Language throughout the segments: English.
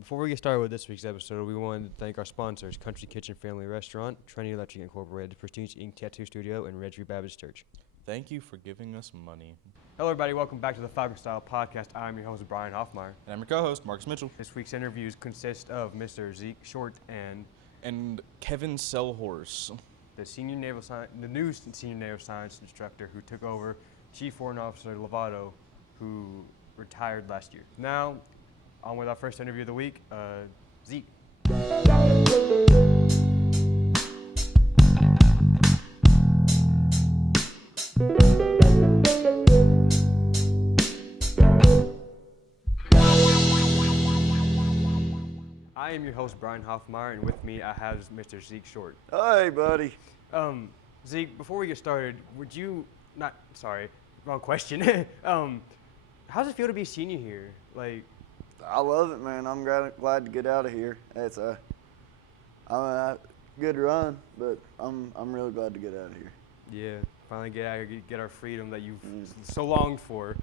Before we get started with this week's episode, we wanted to thank our sponsors, Country Kitchen Family Restaurant, Trinity Electric Incorporated, Prestige Ink Tattoo Studio, and Red Tree Baptist Church. Thank you for giving us money. Hello, everybody. Welcome back to the Falcon Style Podcast. I'm your host, Brian Hoffmeyer. And I'm your co-host, Marcus Mitchell. This week's interviews consist of Mr. Zeke Short And Kevin Sellhorse. the new senior naval science instructor who took over Chief Warrant Officer Lovato, who retired last year. Now, on with our first interview of the week, Zeke. I am your host, Brian Hoffmeyer, and with me I have Mr. Zeke Short. Hey, buddy. Zeke, before we get started, wrong question. How's it feel to be a senior here? I love it, man. I'm glad to get out of here. It's a good run, but I'm really glad to get out of here. Yeah, finally get out here, get our freedom that you've so longed for.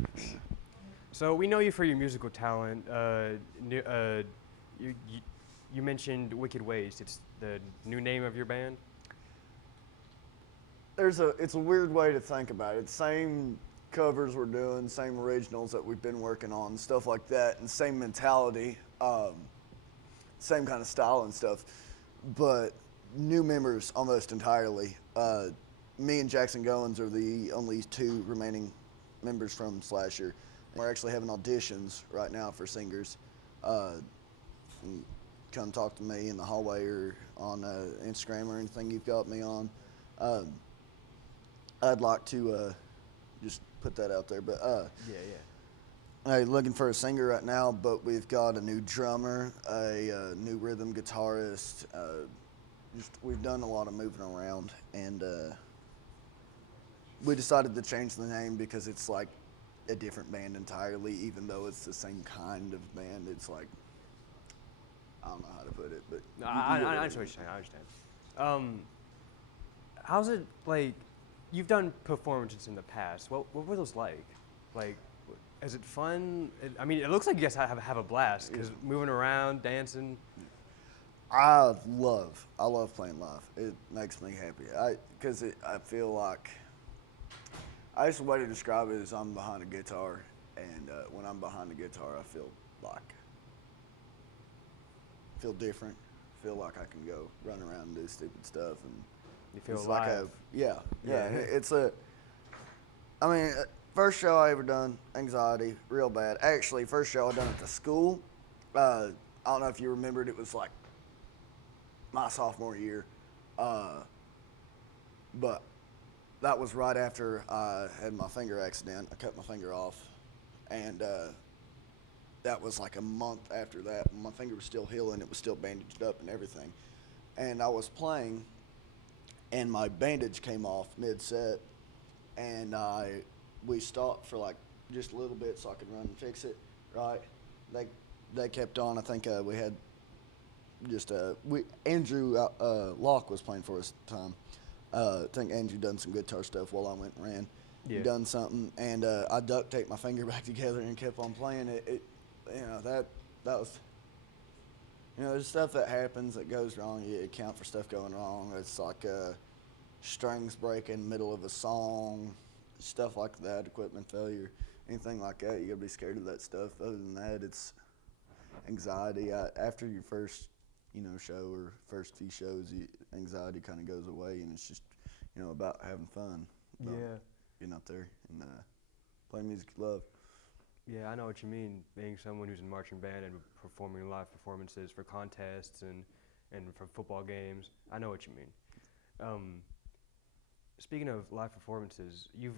So we know you for your musical talent. You mentioned Wicked Ways. It's the new name of your band? It's a weird way to think about it. Same covers we're doing, same originals that we've been working on, stuff like that, and same mentality, same kind of style and stuff, but new members almost entirely. Me and Jackson Goins are the only two remaining members from Slasher. We're actually having auditions right now for singers. Come talk to me in the hallway or on Instagram or anything you've got me on. I'd like to just put that out there, but hey, looking for a singer right now, but we've got a new drummer, a new rhythm guitarist. We've done a lot of moving around, and we decided to change the name because it's like a different band entirely, even though it's the same kind of band. It's like, I don't know how to put it, but I understand what you're saying. I understand. How's it like? You've done performances in the past. What were those like? Is it fun? It looks like you guys have a blast because moving around, dancing. I love playing live. It makes me happy. I feel like, I guess the way to describe it is I'm behind a guitar, and when I'm behind the guitar, I feel different. Feel like I can go run around and do stupid stuff, and you feel it's alive. First show I ever done, anxiety, real bad. Actually, first show I done at the school. I don't know if you remembered, it was like my sophomore year. But that was right after I had my finger accident. I cut my finger off, and that was like a month after that. My finger was still healing. It was still bandaged up and everything. And I was playing, and my bandage came off mid-set, and we stopped for like just a little bit so I could run and fix it, right? They kept on. I think we had just Andrew Locke was playing for us at the time. I think Andrew done some guitar stuff while I went and ran. Yeah. Done something, and I duct taped my finger back together and kept on playing it. That was, there's stuff that happens that goes wrong. You account for stuff going wrong. It's like strings breaking middle of a song, stuff like that, equipment failure, anything like that. You gotta be scared of that stuff. Other than that, it's anxiety. After your first, show or first few shows, anxiety kind of goes away, and it's just, about having fun. Getting out there and playing music you love. Yeah, I know what you mean. Being someone who's in marching band and performing live performances for contests and for football games, I know what you mean. Speaking of live performances, you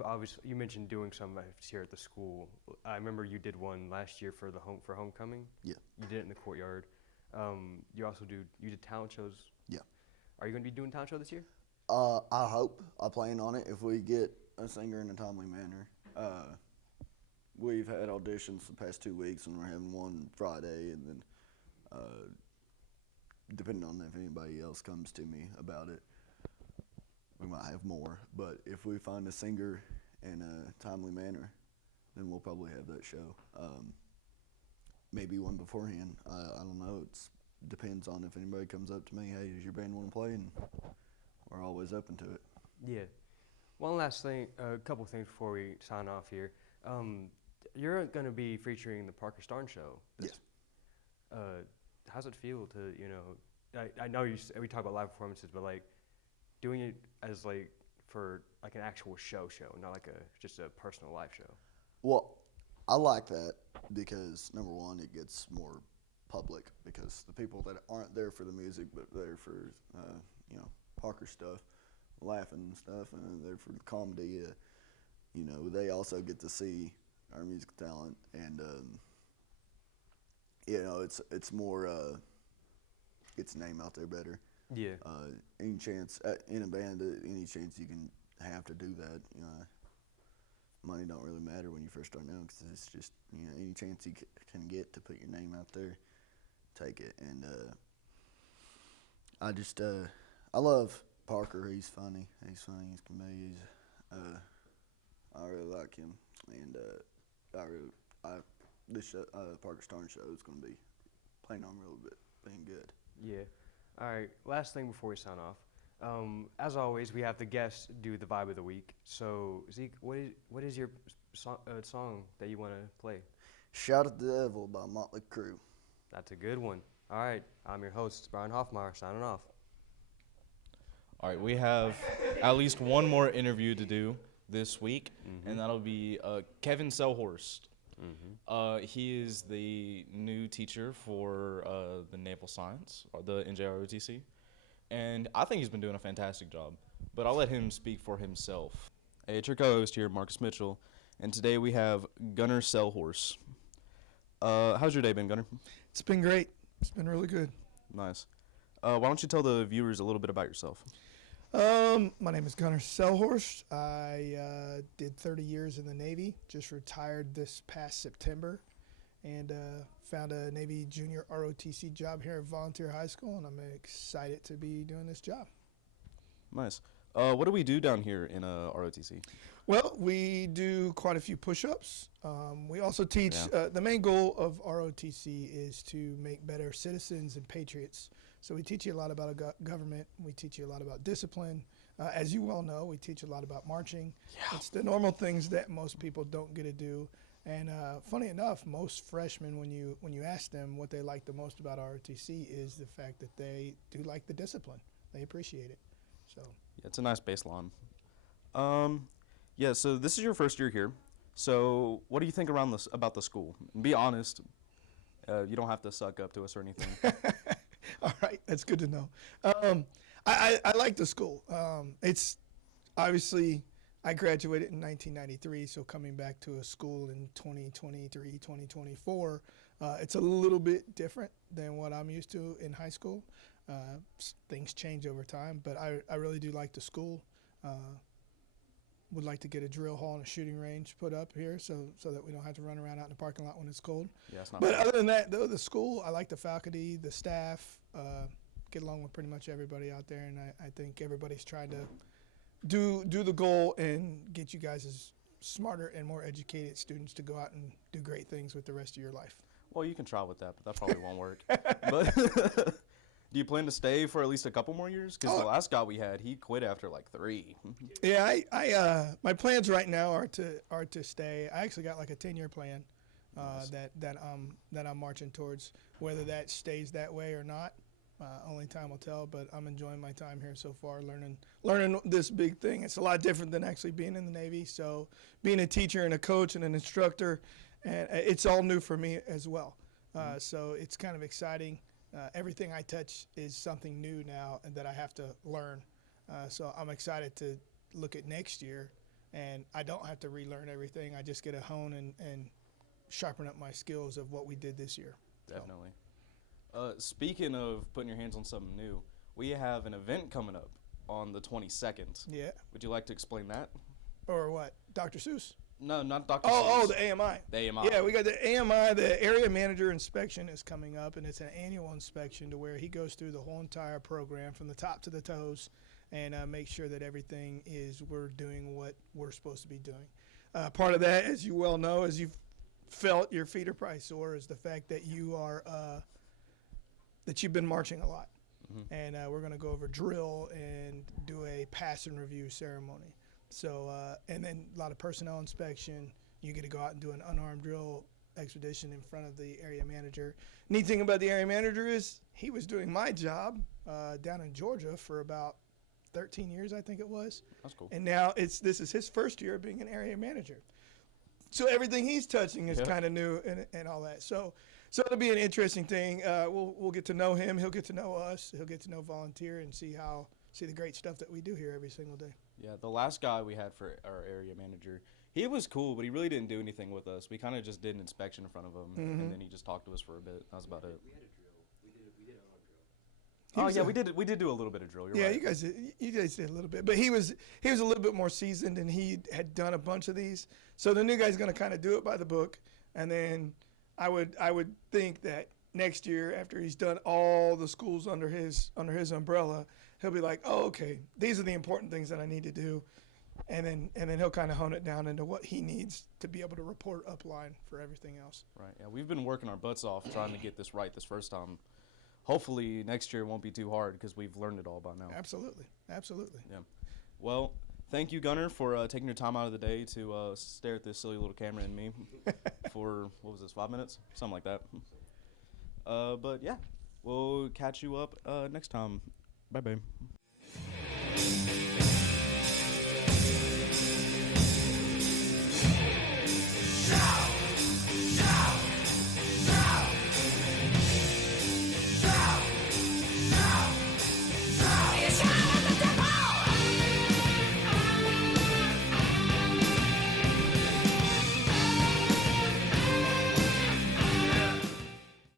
mentioned doing some here at the school. I remember you did one last year for homecoming. Yeah. You did it in the courtyard. You did talent shows. Yeah. Are you going to be doing talent show this year? I hope. I plan on it if we get a singer in a timely manner. We've had auditions the past 2 weeks, and we're having one Friday, and then depending on if anybody else comes to me about it, we might have more. But if we find a singer in a timely manner, then we'll probably have that show. maybe one beforehand. I don't know. It's depends on if anybody comes up to me. Hey, does your band want to play? And we're always open to it. Yeah. One last thing, a couple things before we sign off here. You're going to be featuring the Parker Starn show. Yes. How's it feel to, I know we talk about live performances, but like doing it as like for like an actual show, not like just a personal live show. Well, I like that because number one, it gets more public because the people that aren't there for the music but there for Parker stuff, laughing and stuff, and they're for the comedy. They also get to see our musical talent, and it's more gets the name out there better. Yeah. Any chance in a band, any chance you can have to do that, money don't really matter when you first start out because it's just any chance you can get to put your name out there, take it. And I love Parker. He's funny. He's funny as can be. I really like him, and this show, Parker Starn show is going to be playing on real bit, being good. Yeah. All right. Last thing before we sign off. As always, we have the guests do the vibe of the week. So Zeke, what is your song that you want to play? Shout at the Devil by Motley Crue. That's a good one. All right. I'm your host, Brian Hoffmeyer, signing off. All right, we have at least one more interview to do this week, and that'll be Kevin Selhorst. He is the new teacher for the Naval Science, or the NJROTC, and I think he's been doing a fantastic job, but I'll let him speak for himself. Hey, it's your co-host here, Marcus Mitchell, and today we have Gunnar Selhorst. How's your day been, Gunnar? It's been great. It's been really good. Nice. Why don't you tell the viewers a little bit about yourself? My name is Gunnar Selhorst. I did 30 years in the Navy, just retired this past September, and found a Navy junior ROTC job here at Volunteer High School, and I'm excited to be doing this job. Nice. What do we do down here in ROTC? Well, we do quite a few push-ups. We also teach, the main goal of ROTC is to make better citizens and patriots. So we teach you a lot about government. We teach you a lot about discipline. As you well know, we teach a lot about marching. Yeah. It's the normal things that most people don't get to do. And funny enough, most freshmen, when you ask them what they like the most about ROTC, is the fact that they do like the discipline. They appreciate it. So yeah, it's a nice baseline. So this is your first year here. So what do you think about the school? And be honest. You don't have to suck up to us or anything. All right, that's good to know. I like the school. It's obviously, I graduated in 1993, so coming back to a school in 2023, 2024, it's a little bit different than what I'm used to in high school. Things change over time, but I really do like the school. Would like to get a drill hall and a shooting range put up here so that we don't have to run around out in the parking lot when it's cold. Yeah, it's not but bad. Other than that, though, the school, I like the faculty, the staff, get along with pretty much everybody out there, and I think everybody's trying to do the goal and get you guys as smarter and more educated students to go out and do great things with the rest of your life. Well, you can try with that, but that probably won't work. But do you plan to stay for at least a couple more years? Because the last guy we had, he quit after like 3. Yeah, I my plans right now are to stay. I actually got like a 10-year plan Nice. that I'm marching towards. Whether that stays that way or not, only time will tell. But I'm enjoying my time here so far, learning this big thing. It's a lot different than actually being in the Navy. So being a teacher and a coach and an instructor, and it's all new for me as well. So it's kind of exciting. Everything I touch is something new now and that I have to learn. So I'm excited to look at next year, and I don't have to relearn everything. I just get to hone and sharpen up my skills of what we did this year. Definitely. Speaking of putting your hands on something new, we have an event coming up on the 22nd. Yeah. Would you like to explain that? Or what? Dr. Seuss? No, not Dr. Oh, Seuss. the AMI. The AMI. Yeah, we got the AMI, the Area Manager Inspection is coming up, and it's an annual inspection to where he goes through the whole entire program from the top to the toes and make sure that everything we're doing what we're supposed to be doing. Part of that, as you well know, as you've felt your feet are probably sore is the fact that you are that you've been marching a lot. And we're going to go over drill and do a pass and review ceremony. So, and then a lot of personnel inspection. You get to go out and do an unarmed drill expedition in front of the area manager. Neat thing about the area manager is he was doing my job down in Georgia for about 13 years, I think it was. That's cool. And now this is his first year of being an area manager. So everything he's touching is kind of new and all that. So it'll be an interesting thing. We'll get to know him. He'll get to know us. He'll get to know Volunteer and see the great stuff that we do here every single day. Yeah, the last guy we had for our area manager, he was cool, but he really didn't do anything with us. We kind of just did an inspection in front of him, and then he just talked to us for a bit. That was about it. We had a drill. We did an arm drill. We did do a little bit of drill. You're Yeah, right. you guys did a little bit, but he was a little bit more seasoned, and he had done a bunch of these. So the new guy's going to kind of do it by the book, and then I would think that next year, after he's done all the schools under his umbrella, he'll be like, oh, okay, these are the important things that I need to do, and then he'll kind of hone it down into what he needs to be able to report upline for everything else. Right. Yeah, we've been working our butts off trying to get this right this first time. Hopefully next year won't be too hard because we've learned it all by now. Absolutely. Yeah. Well, thank you, Gunner, for taking your time out of the day to stare at this silly little camera and me for, 5 minutes? Something like that. But, yeah, we'll catch you up next time. Bye-bye.